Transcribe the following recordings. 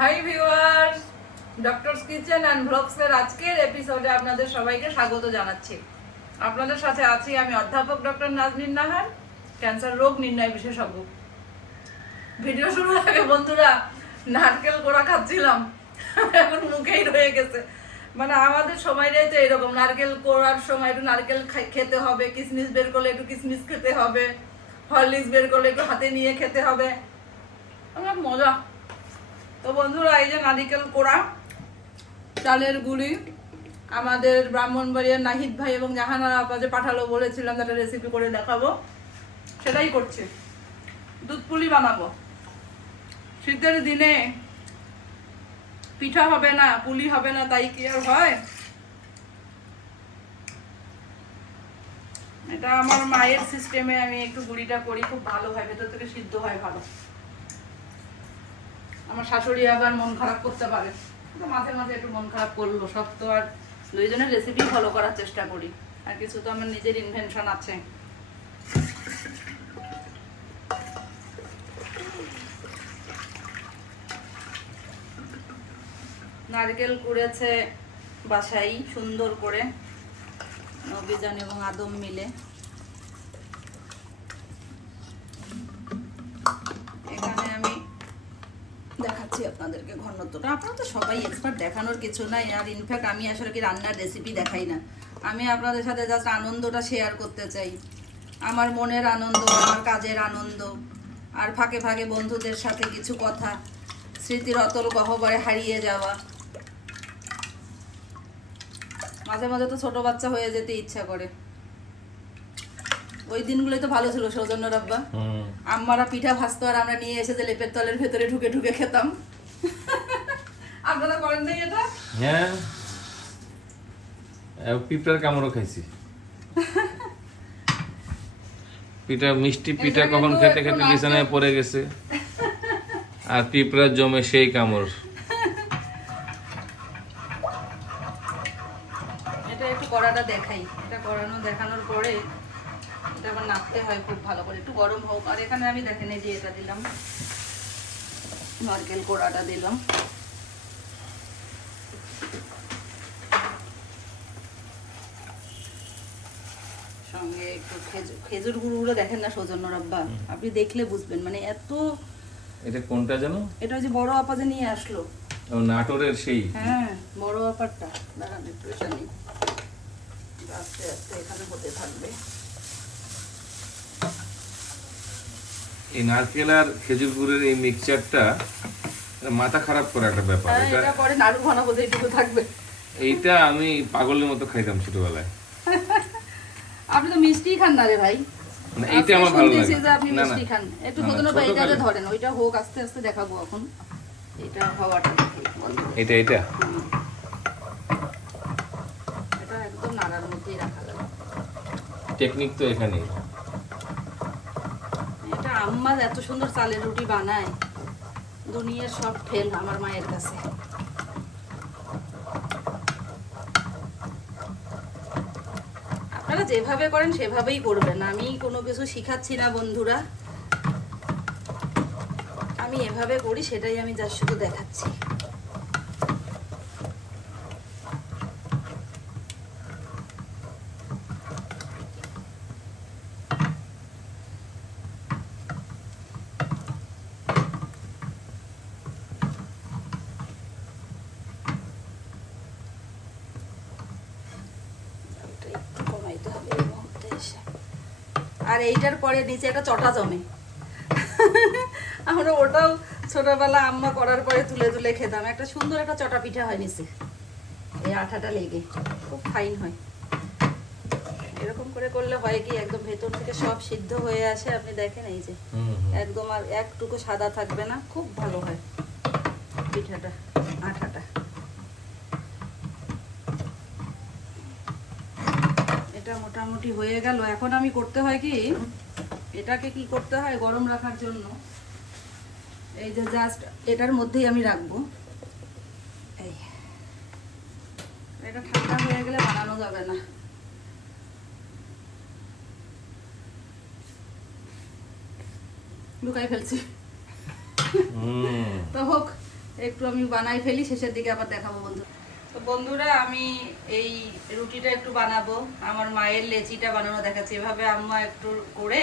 High viewers, doctors kitchen and ব্লগসের আজকের এপিসোডে আপনাদের সবাইকে স্বাগত জানাচ্ছি। আপনাদের সাথে আছি আমি অধ্যাপক ডক্টর নাজনীন নাহার, ক্যান্সার রোগ নির্ণয় বিশেষজ্ঞ। ভিডিও শুরুর আগে বন্ধুরা নারকেল কোড়া খাচ্ছিলাম, এখন মুখেই রয়ে গেছে। মানে আমাদের সময়টাই তো এরকম, নারকেল কোড়ার সময় একটু নারকেল খেতে হবে, কিশমিশ বের করলে একটু কিশমিশ খেতে হবে, হরলিক্স বের করলে একটু হাতে নিয়ে খেতে হবে, আমার মজা। তো বন্ধুরা, এই যে নারিকেল কোড়া, চালের গুঁড়ি, আমাদের ব্রাহ্মণবাড়িয়ার নাহিদ ভাই এবং জাহানারা আপা যে পাঠালো, বলেছিলাম একটা রেসিপি করে দেখাবো, সেটাই করছি। দুধ পুলি বানাবো। শীতের দিনে পিঠা হবে না, পুলি হবে না, তাই কি আর হয়? এটা আমার মায়ের সিস্টেমে আমি একটু গুঁড়িটা করি, খুব ভালো হয়, ভেতর থেকে সিদ্ধ হয় ভালো। আমার শাশুড়ি আবার মন খারাপ করতে পারে, তো মাঝে মাঝে একটু মন খারাপ করলো। সব তো আর দুইজনের রেসিপি ফলো করার চেষ্টা করি, আর কিছু তো আমার নিজের ইনভেনশন আছে। নারকেল কুড়েছে বাসাই সুন্দর করে, নবীজান এবং আদম মিলে। এখানে আমি দেখাচ্ছি আপনাদেরকে ঘনত্বটা। আপনারা তো সবাই এক্সপার্ট, দেখানোর কিছু নাই। আর ইনফ্যাক্ট আমি আসলে কি রান্নার রেসিপি দেখাই না, আমি আপনাদের সাথে জাস্ট আনন্দটা শেয়ার করতে চাই। আমার মনের আনন্দ, আমার কাজের আনন্দ, আর ফাঁকে ফাঁকে বন্ধুদের সাথে কিছু কথা, স্মৃতির অতল গহ্বরে হারিয়ে যাওয়া। মাঝে মাঝে তো ছোট বাচ্চা হয়ে যেতে ইচ্ছা করে। ওই দিনগুলোই তো ভালো ছিল সৌজন্য রাব্বা। আম্মারা পিঠা ভাজতো আর আমরা নিয়ে এসে যে লেপের তলের ভেতরে ঢুকে ঢুকে খেতাম। আপনারা করেন নাই এটা? হ্যাঁ, পিঁপড়ার কামড়ও খাইছি। পিঠা, মিষ্টি পিঠা কখন খেতে খেতে বিছানায় পড়ে গেছে, আর পিঁপড়া জমে সেই কামড়। এটা একটু কড়াটা দেখাই, এটা দেখানোর পরে এটা আবার নাড়তে হয় খুব ভালো করে, একটু গরম হোক। আর এখানে আমি দেখেন এই যে এটা দিলাম, নারকেল কোড়াটা দিলাম, সঙ্গে একটু খেজুর গুঁড়ো দেখেন না সৌজন্য রাব্বা, আপনি দেখলে বুঝবেন। মানে এত, এটা কোনটা জানো? এটা যে বড় আপা যে নিয়ে আসলো, ও নাটোরের সেই। হ্যাঁ বড় আপারটা। দাঁড়ান একটু এটা নিই, আস্তে আস্তে এখানে হতে থাকবে। এই নারকেল আর খেজুর গুড়ের এই মিক্সচারটা মাথা খারাপ করা একটা ব্যাপার। এটা পরে নাড়ু বানাবো, এইটুকু থাকবে। এইটা আমি পাগলের মতো খাইতাম ছোটবেলায়। আপনি তো মিষ্টি খান না রে ভাই। না, এইটা আমার ভালো লাগে। আপনি মিষ্টি খান একটু, সদন্য বাইরে ধরেন, ওইটা হোক, আস্তে আস্তে দেখাবো এখন। এটা হওয়াটা এটা এটা একদম নাড়ার মধ্যেই রাখা যাবে। টেকনিক তো এখানেই। এটা আম্মা এত সুন্দর চালের রুটি বানায়, দুনিয়ার সব ফেল আমার মায়ের কাছে। আপনারা যেভাবে করেন সেভাবেই করবেন, আমি কোনো কিছু শিখাচ্ছি না বন্ধুরা, আমি এভাবে করি, সেটাই আমি যা শুধু দেখাচ্ছি। আর এইটার পরে নিচে একটা চটা জমে, আমরা ওটাও ছোটবেলা আম্মা করার পরে তুলে তুলে খেতাম। একটা সুন্দর একটা চটা পিঠা হয় নিচে, এই আঠাটা লেগে খুব ফাইন হয়। এরকম করে করলে হয় কি, একদম ভেতর থেকে সব সিদ্ধ হয়ে আসে। আপনি দেখেন এই যে একদম আর একটুকু সাদা থাকবে না, খুব ভালো হয় পিঠাটা, আঠাটা। এটা মোটামুটি হয়ে গেল। এখন আমি করতে হয় কি, এটাকে কি করতে হয় গরম রাখার জন্য, এই যে জাস্ট এটার মধ্যেই আমি রাখবো। এই এটা ঠান্ডা হয়ে গেলে বানানো যাবে না। লুকাই ফেলছি। তো হোক, একটু আমি বানাই ফেলি, শেষের দিকে আবার দেখাবো বন্ধু। তো বন্ধুরা আমি এই রুটিটা একটু বানাবো, আমার মায়ের লেচিটা বানানো দেখাচ্ছি। এভাবে আম্মা একটু করে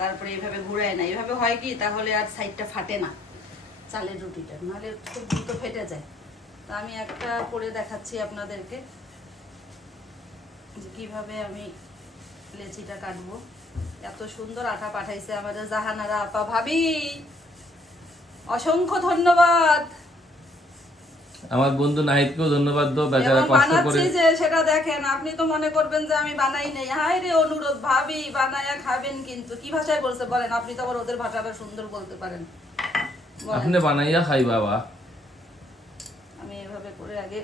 তারপরে এইভাবে ঘুরায় না, এইভাবে হয় কি তাহলে আর সাইডটা ফাটে না চালের রুটিটা, নাহলে খুব দ্রুত ফেটে যায়। তা আমি একটা করে দেখাচ্ছি আপনাদেরকে যে কিভাবে আমি লেচিটা কাটবো। এত সুন্দর আটা পাঠাইছে আমাদের জাহানারা আপা ভাবি, অসংখ্য ধন্যবাদ। আমার বন্ধু নাহিদকেও ধন্যবাদ দাও, বেচারা এবং কষ্ট করে। বানাচ্ছি যে সেটা দেখেন, আপনি তো মনে করবেন যে আমি বানাই নাই। হায় রে অনুরোধ, ভাবি বানায়া খাবেন কিন্তু। কি ভাষায় বলছে বলেন, আপনি তো আবার ওদের ভাষাটা সুন্দর বলতে পারেন। বলেন। আপনি বানাইয়া খাই বাবা। আমি এভাবে করে আগে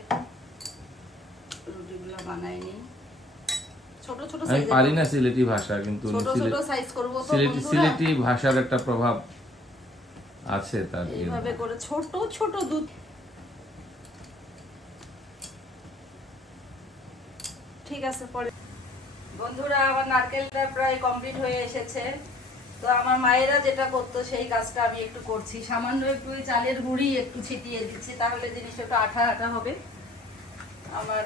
রুটিগুলো বানাই নিই। ছোট ছোট আমি সাইজে পারি না সিলেটি ভাষা, কিন্তু ছোট ছোট সাইজ করব তো বন্ধুরা। সিলেটি ভাষার একটা প্রভাব আছে তার। এইভাবে করে ছোট ছোট দুধ। ঠিক আছে, পরে বন্ধুরা আমার নারকেলটা প্রায় কমপ্লিট হয়ে এসেছে। তো আমার মায়েরা যেটা করতো সেই কাজটা আমি একটু করছি। সামান্য একটু ওই চালের গুঁড়ি একটু ছিটিয়ে দিচ্ছি, তাহলে জিনিসটা একটু আঠা আঠা হবে, আমার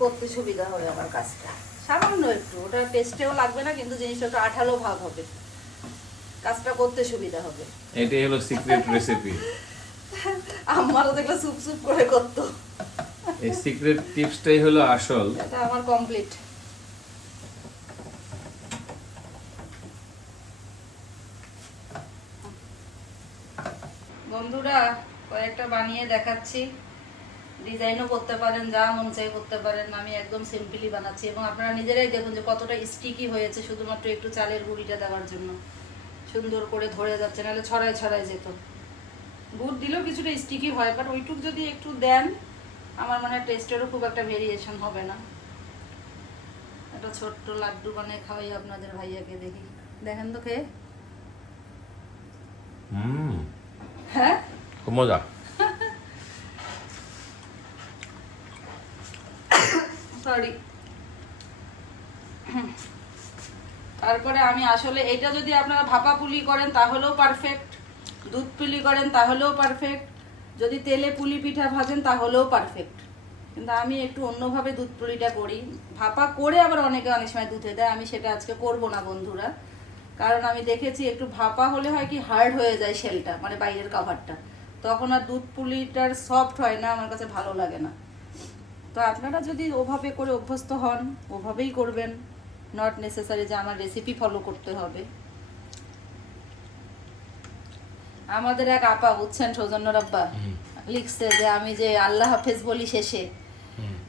করতে সুবিধা হবে আমার কাজটা। সামান্য একটু, ওটা টেস্টেও লাগবে না, কিন্তু জিনিসটা একটু আঠালো ভাব হবে, কাজটা করতে সুবিধা হবে। এটাই হলো সিক্রেট রেসিপি। আমারও দেখলে সুপ সুপ করে করতো। এই সিক্রেট টিপসটাই হলো আসল। এটা আমার কমপ্লিট। বন্ধুরা কয়েকটা বানিয়ে দেখাচ্ছি, ডিজাইনও করতে পারেন, যা মন চাই করতে পারেন। আমি একদম সিম্পলি বানাচ্ছি এবং আপনারা নিজেরাই দেখুন যে কতটা স্টিকি হয়েছে, শুধুমাত্র একটু চালের গুঁড়িটা দেওয়ার জন্য। সুন্দর করে ধরে যাচ্ছে, নাহলে ছড়ায় ছড়ায় যেত। গুড় দিলেও কিছুটা স্টিকি হয়, বাট ওইটুক যদি একটু দেন আমার মনে হয় টেস্টেরও খুব একটা ভেরিয়েশন হবে না। একটা ছোট্ট লাড্ডু বানিয়ে খাওয়াই আপনাদের ভাইয়াকে, দেখি দেখেন তো খেয়ে। হ্যাঁ খুব মজা। সরি। তারপরে আমি আসলে এটা যদি আপনারা ভাপা পুলি করেন তাহলেও পারফেক্ট, দুধ পুলি করেন তাহলেও পারফেক্ট, যদি তেলে পুলি পিঠা ভাজেন তাহলেও পারফেক্ট। কিন্তু আমি একটু অন্যভাবে দুধ পুলিটা করি, ভাপা করে আবার অনেকে অনেক সময় দুধে দেয়। আমি সেটা আজকে করব না বন্ধুরা, কারণ আমি দেখেছি একটু ভাপা হলে হয় কি হার্ড হয়ে যায় শেলটা, মানে বাইরের কভারটা, তখন আর দুধ পুলিটার সফট হয় না, আমার কাছে ভালো লাগে না। তো আপনারা যদি ওভাবে করে অভ্যস্ত হন ওভাবেই করবেন, নট নেসেসারি যে আমার রেসিপি ফলো করতে হবে। আমাদের এক আপা বুঝছেন, সৌজন্য আব্বা লিখছে যে আমি যে আল্লাহ হাফেজ বলি শেষে,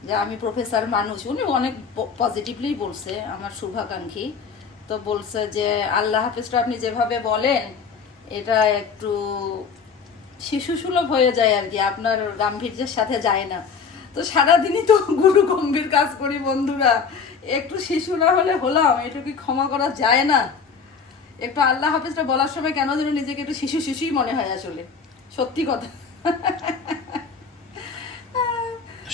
যে আমি প্রফেসর মানুষ। উনি অনেক পজিটিভলি বলছে, আমার শুভাকাঙ্ক্ষী। তো বলছে যে আল্লাহ হাফেজটা আপনি যেভাবে বলেন এটা একটু শিশু সুলভ হয়ে যায় আর কি, আপনার গাম্ভীর্যের সাথে যায় না। তো সারাদিনই তো গুরু গম্ভীর কাজ করি বন্ধুরা, একটু শিশু না হলে হলাম, এটা কি ক্ষমা করা যায় না? একটু আল্লাহ হাফেজটা বলার সময় কেন যেন নিজেকে একটু শিশু শিশুই মনে হয়, আসলে সত্যি কথা।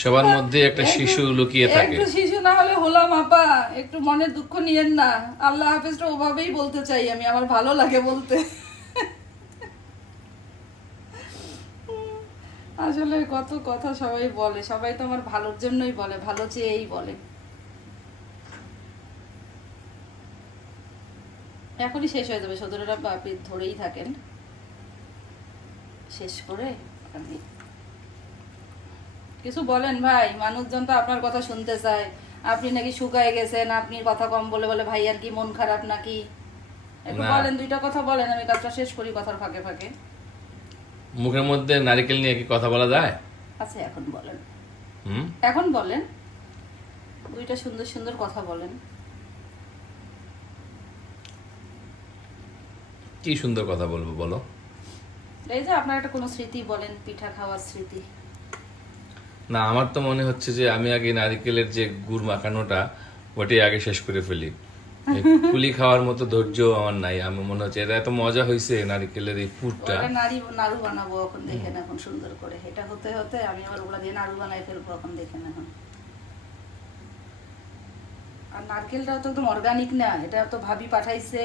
সবার মধ্যে একটা শিশু লুকিয়ে থাকে। একটু শিশু না হলে হলাম আপা, একটু মনের দুঃখ নিয়েন না। আল্লাহ হাফেজটা ওভাবেই বলতে চাই আমি, আমার ভালো লাগে বলতে। আসলে কত কথা সবাই বলে, সবাই তো আমার ভালোর জন্যই বলে, ভালো চেয়েই বলে। এখনই শেষ হয়ে যাবে, সতেরোটা আপনি ধরেই থাকেন, শেষ করে আমি কিছু বলেন ভাই। মানুষজন তো আপনার কথা শুনতে চায়, আপনি নাকি শুকায় গেছেন, আপনি কথা কম বলে বলে ভাই আর কি মন খারাপ নাকি, একটু বলেন, দুইটা কথা বলেন, আমি কাজটা শেষ করি কথার ফাঁকে ফাঁকে। মুখের মধ্যে নারকেল নিয়ে কি কথা বলা যায়? আচ্ছা এখন বলেন, এখন বলেন, দুইটা সুন্দর সুন্দর কথা বলেন। কি সুন্দর কথা বলবো বলো? এই যে আপনার একটা কোনো স্মৃতি বলেন, পিঠা খাওয়ার স্মৃতি। না, আমার তো মনে হচ্ছে যে আমি আগে নারকেলের যে গুড় মাখানোটা ওটাই আগে শেষ করে ফেলি। এই পুলি খাওয়ার মতো ধৈর্য আমার নাই। আমি মনে হচ্ছে এটা এত মজা হয়েছে নারকেলের এই পুরটা। নাড়ু বানাবো এখন, দেখেন এখন সুন্দর করে, এটা হতে হতে আমি আবার ওগুলা দিয়ে নাড়ু বানাই ফেলবো এখন, দেখেন এখন। আর নারকেলটাও তো একদম অর্গানিক না, এটা তো ভাবি পাঠাইছে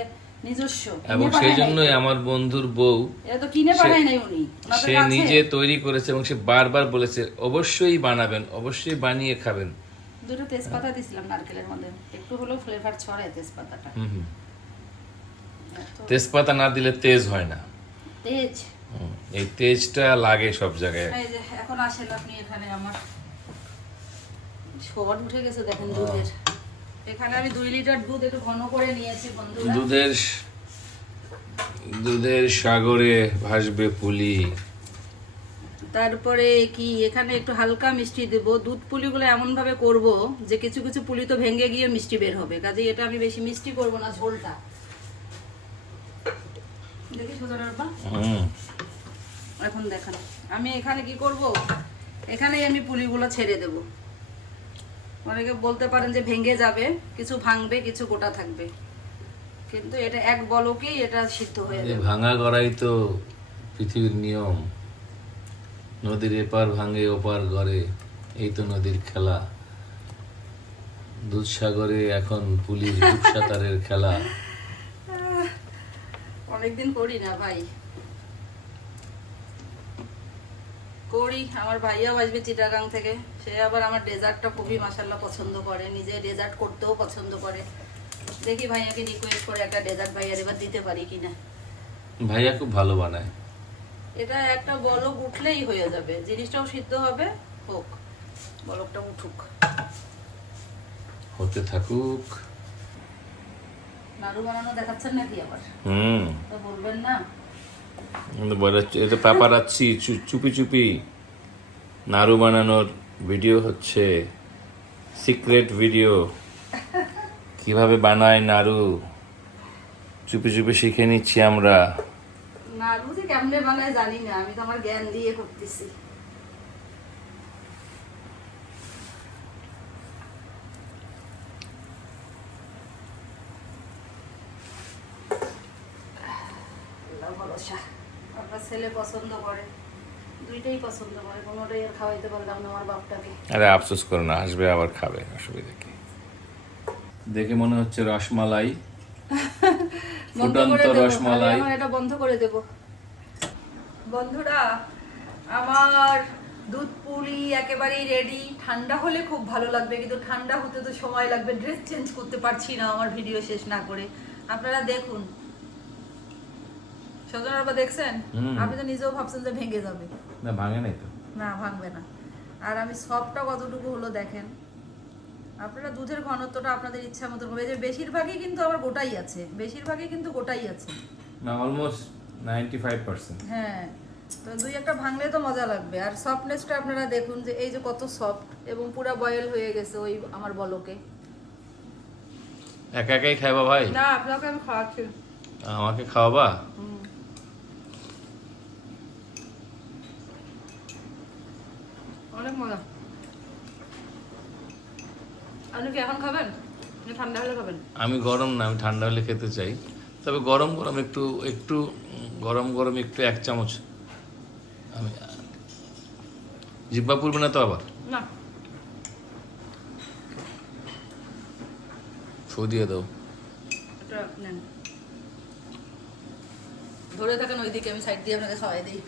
নিজস্ব এবং সেই জন্যই আমার বন্ধুর বউ এটা তো কিনে পাঠায় নাই উনি, ওনাদের সে কাছে। নিজে তৈরি করেছে এবং সে বারবার বলেছে অবশ্যই বানাবেন, অবশ্যই বানিয়ে খাবেন। দুটো তেজপাতা দিছিলাম নারকেলের মধ্যে, একটু হলেও ফ্লেভার ছড়ায় তেজপাতাটা। হুম। তেজপাতা না দিলে তেজ হয় না। তেজ এই তেজটা লাগে সব জায়গায়। এই যে এখন আসেন আপনি এখানে, আমার সবার উঠে গেছে দেখেন দুধের। এখানে আমি 2 লিটার দুধ একটু ঘন করে নিয়েছি বন্ধুরা। দুধের সাগরে ভাসবে পুলি। তারপরে কি এখানে একটু হালকা মিষ্টি দেব। দুধ পুলিগুলো এমন ভাবে করব যে কিছু কিছু পুলি তো ভেঙে গিয়ে মিষ্টি বের হবে, কাজে এটা আমি বেশি মিষ্টি করব না, ঝোলটা দেখি সোজার বাবা। এখন দেখেন আমি এখানে কি করব, এখানেই আমি পুলিগুলো ছেড়ে দেব। অনেকে বলতে পারেন যে ভেঙে যাবে, কিছু ভাঙবে কিছু গোটা থাকবে, কিন্তু এটা এক বলকেই এটা সিদ্ধ হয়ে যাবে। ভাঙা গড়াই তো পৃথিবীর নিয়ম, নদীর এপার ভাঙে ওপার গড়ে, এই তো নদীর খেলা। দুধসাগরে এখন পুলির রূপসাতারের খেলা। অনেকদিন করি না ভাই, করি। আমার ভাইয়াও আসবে চিটাগাং থেকে, সে আবার আমার ডেজার্টটা খুবই মাশাআল্লাহ পছন্দ করে, নিজে ডেজার্ট করতেও পছন্দ করে। দেখি ভাইয়াকে রিকোয়েস্ট করে একটা ডেজার্ট ভাইয়ার এবার দিতে পারি কিনা। ভাইয়া খুব ভালো বানায়। এটা একটা বলক উঠলেই হয়ে যাবে, জিনিসটাও সিদ্ধ হবে, হোক বলকটা উঠুক, হতে থাকুক। নাড়ু বানানো দেখাচ্ছেন নাকি আবার? তো বলবেন না। এটা পাপারাচ্ছি চুপি চুপি নাড়ু বানানোর ভিডিও হচ্ছে, সিক্রেট ভিডিও। কিভাবে বানায় নাড়ু চুপি চুপি শিখে নিচ্ছি আমরা। নাড়ু যে কেমনে বানায় জানি না, আমি তো আমার জ্ঞান দিয়ে করতেছি। আপনার ছেলে পছন্দ করে, দুইটাই পছন্দ করে, কোনোটাই আর খাওয়াইতে পারলাম না আমার বাপটাকে। আরে আফসোস করো না, আসবে আবার খাবে, অসুবিধা কি। দেখে মনে হচ্ছে রসমালাই, ফুটন্ত রসমালাই। আমার এটা বন্ধ করে দেব। বন্ধুরা আমার দুধ পুলি একেবারেই রেডি। ঠান্ডা হলে খুব ভালো লাগবে, কিন্তু ঠান্ডা হতে তো সময় লাগবে, ড্রেস চেঞ্জ করতে পারছি না আমার ভিডিও শেষ না করে। আপনারা দেখুন, সজনার বা দেখছেন, আপনি তো নিজেও ভাবছেন যে ভেঙে যাবে। না ভাঙে নাই তো, না ভাঙবে না। আর আমি সবটা কতটুকু হলো দেখেন। আপনারা দুধের ঘনত্বটা আপনাদের ইচ্ছা মতো করবে, যে বেশিরভাগই কিন্তু আমার গোটাই আছে, বেশিরভাগই কিন্তু গোটাই আছে, না অলমোস্ট 95%। হ্যাঁ। তো দুই একটা ভাঙলে তো মজা লাগবে। আর সফটনেসটা আপনারা দেখুন, যে এই যে কত সফট এবং পুরো বয়েল হয়ে গেছে ওই আমার বলকে। একা একাই খাইবা ভাই? না, আপনাকে আমি খাওয়াচ্ছি। আমাকে খাওয়াবা? অনেক মজা। আপনি কি এখন খাবেন, ঠান্ডা হলে খাবেন? আমি গরম না, আমি ঠান্ডা হলে খেতে চাই। তবে গরম গরম একটু একটু গরম গরম একটু 1 চামচ। আমি জিব্বা পুরবে না তো আবার? না, ছু দিয়ে দাও। এটা নেন, ধরে থাকেন ওইদিকে, আমি সাইড দিয়ে আপনাকে খাওয়াই দিই।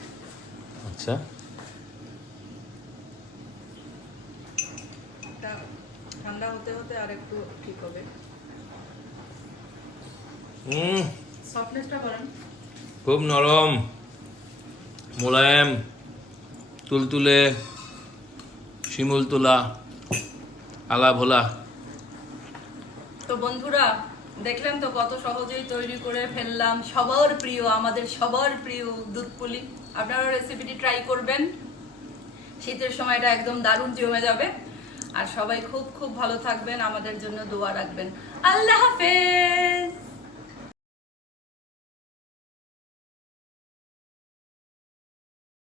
আচ্ছা, ঠান্ডা হতে হতে আর একটু ঠিক হবে। সফটনেসটা করেন। খুব নরম, মোলায়েম, তুলতুলে, শিমুল তুলা, আলা ভোলা। তো বন্ধুরা দেখলেন তো কত সহজেই তৈরি করে ফেললাম সবার প্রিয়, আমাদের সবার প্রিয় দুধ পুলি। আপনারা রেসিপিটি ট্রাই করবেন, শীতের সময়টা একদম দারুণ জমে যাবে। আর সবাই খুব খুব ভালো থাকবেন, আমাদের জন্য দোয়া রাখবেন। আল্লাহ হাফেজ।